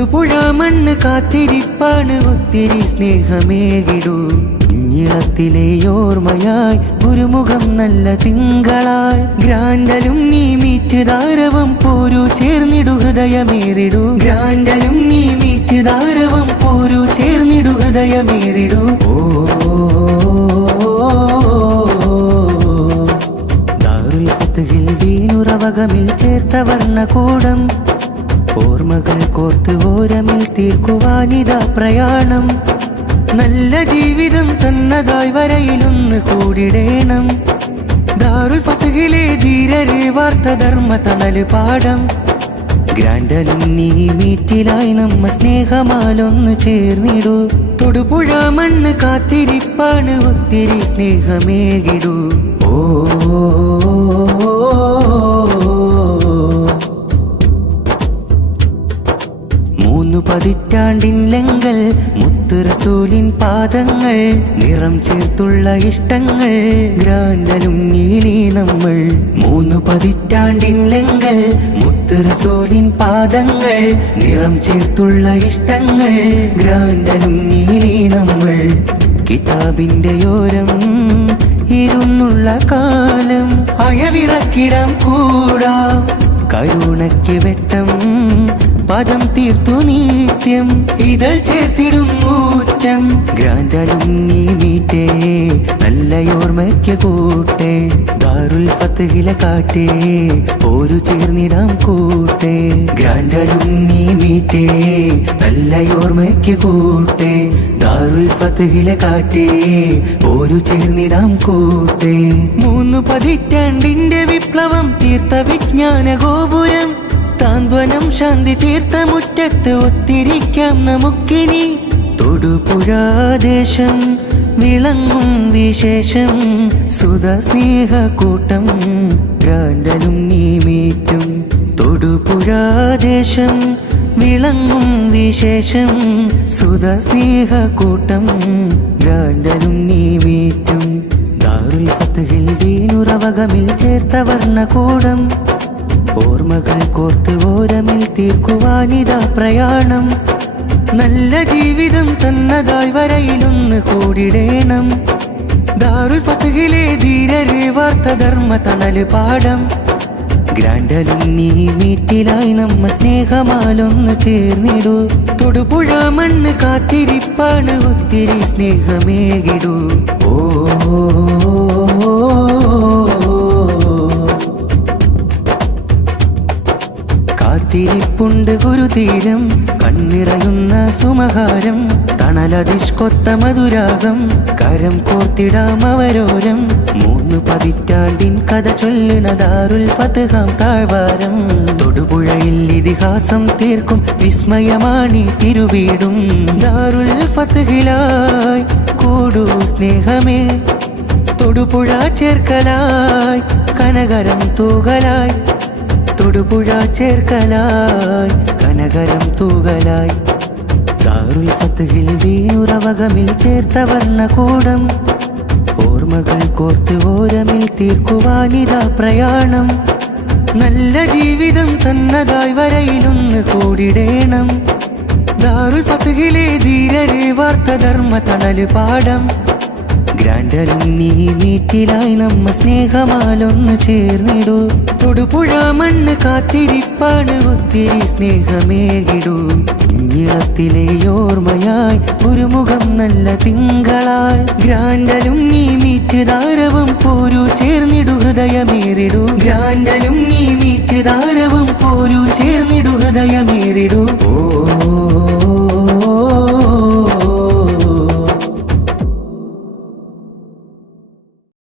തൊടുപുഴ മണ്ണ് കാത്തിരിപ്പാണ് ഒത്തിരി സ്നേഹമേകിടൂ. ഇഞ്ഞിളത്തിലെ ഓർമ്മയായി ഗുരുമുഖം നല്ല തിങ്കളായി ഗ്രാൻഡലും നീ മീറ്റ് താരവം പോരു ചേർന്നിടു ഹൃദയമേറിടൂ. ഗ്രാൻഡലും നീ മീറ്റ് താരവം പോരു ചേർന്നിടു ഹൃദയമേറിടൂ. ദാറുൽ ഫത്ഹിൽ ദീനുറവകമിൽ ചേർത്ത വർണ്ണകൂടം ഓർമ്മകൾ കോർത്ത് ഓരമിൽ തീർക്കുവാനിതാ പ്രയാണം. നല്ല ജീവിതം തന്നതായി വരയിലൊന്ന് കൂടിടേണം. ദാറുൽ ഫത്ഹിലെ ധീരരെ വാർത്ത ധർമ്മ തണല് പാഠം. ഗ്രാൻഡലും നീ മീറ്റിലായി നമ്മ സ്നേഹമാലൊന്ന് ചേർന്നിടൂ. തൊടുപുഴ മണ്ണ് കാത്തിരിപ്പാണ് ഒത്തിരി സ്നേഹമേകിടൂ. മൂന്നു പതിറ്റാണ്ടിൻ ലങ്കൽ മുത്ത് റസൂലിൻ പാദങ്ങൾ നിറം ചേർത്തുള്ള ഇഷ്ടങ്ങൾ ഗ്രാൻഡലും നീലി നമ്മൾ. മൂന്നു പതിറ്റാണ്ടിൻ ലങ്കൽ മുത്ത് റസൂലിൻ പാദങ്ങൾ നിറം ചേർത്തുള്ള ഇഷ്ടങ്ങൾ ഗ്രാൻഡലും നീലി നമ്മൾ. കിതാബിന്റെ ഓരം ഇരുന്നുള്ള കാലം അയവിറക്കിടാം കൂടാം. കരുണയ്ക്ക് വെട്ടം പദം തീർത്തു നിത്യം ഇതൾ ചേർത്തിടും ഊറ്റം. ഗ്രാൻഡലും നീ മീറ്റേ നല്ലയോർമ്മയ്ക്ക് കൂട്ടേ. ദാറുൽ ഫത്ഹിലെ കാറ്റേ പോരു ചേർന്നിടാം കൂട്ടേ. ഗ്രാൻഡലും നീ മീറ്റേ നല്ലയോർമ്മയ്ക്ക് കൂട്ടേ. ദാറുൽ ഫത്ഹിലെ കാറ്റേ പോരു ചേർന്നിടാം കൂട്ടേ. മൂന്നു പതിറ്റാണ്ടിന്റെ വിപ്ലവം തീർത്ത വിജ്ഞാന ഗോപുരം താന്ത്വനം ശാന്തി തീർത്ത മുറ്റത്ത് ഒത്തിരിക്കാം നമുക്കിനി. തൊടുപുഴ ദേശം വിളങ്ങും വിശേഷം സുധ സ്നേഹ കൂട്ടം ഗ്രാൻഡലും നീ മീറ്റും. തൊടുപുഴ ദേശം വിളങ്ങും വിശേഷം സുധ സ്നേഹ കൂട്ടം ഗ്രാൻഡലും നീ മീറ്റും. ദാറുൽ ഫത്ഹിൽ ദീനുറവകമിൽ ചേർത്ത വർണ്ണകൂടം ഓർമ്മകൾ കോർത്ത് ഓരമിൽ തീർക്കുവാനിതാ പ്രയാണം. നല്ല ജീവിതം തന്നതായി വരയിലൊന്ന് കൂടിടേണം. ദാറുൽ ഫത്ഹിലെ ധീരരെ വാർത്ത ധർമ്മ തണല് പാഠം. ഗ്രാൻഡലും നീ മീറ്റിലായി നമ്മ സ്നേഹമാലൊന്ന് ചേർന്നിടൂ. തൊടുപുഴ മണ്ണ് കാത്തിരിപ്പാണ് ഒത്തിരി സ്നേഹമേകിടൂ. കാത്തിരിപ്പുണ്ട് ഗുരുതീരം കണ്ണിറയുന്ന സുമഹാരം തണലതിഷ്കൊത്ത മധുരാഗം കരം കോർത്തിടാം അവരോരം. മൂന്നു പതിറ്റാണ്ടിൻ കഥ ചൊല്ലണ ദാറുൽ ഫത്ഹാം താഴ്വാരം. തൊടുപുഴയിൽ ഇതിഹാസം തീർക്കും വിസ്മയമാണി തിരുവീടും. ദാറുൽ ഫത്ഹിലായി കൂടൂ സ്നേഹമേ തൊടുപുഴ ചേർക്കലായി കനകരം തൂകലായി. തൊടുപുഴ ചേർക്കലായി കനകരം തൂകലായി. ദാറുൽ ഫത്ഹിൽ ദീനുറവകമിൽ ചേർത്ത വർണ്ണകൂടം ഓർമ്മകൾ കോർത്ത് ഓരമിൽ തീർക്കുവാനിതാ പ്രയാണം. നല്ല ജീവിതം തന്നതായി വരയിലൊന്ന് കൂടിടേണം. ദാറുൽ ഫത്ഹിലെ ധീരരെ വാർത്ത ധർമ്മ തണല് പാഠം. ഗ്രാൻഡലും നീ മീറ്റിലായി നമ്മ സ്നേഹമാലൊന്ന് ചേർന്നിടൂ. തൊടുപുഴ മണ്ണ് കാത്തിരിപ്പാണ് ഒത്തിരി സ്നേഹമേകിടൂ. ഇഞ്ഞിളത്തിലെ ഓർമ്മയായി ഗുരുമുഖം നല്ല തിങ്കളായി ഗ്രാൻഡലും നീ മീറ്റ് താരവം പോരു ചേർന്നിടു ഹൃദയമേറിടൂ. ഗ്രാൻഡലും നീ മീറ്റ് താരവം പോരു ചേർന്നിടു ഹൃദയമേറിടൂ.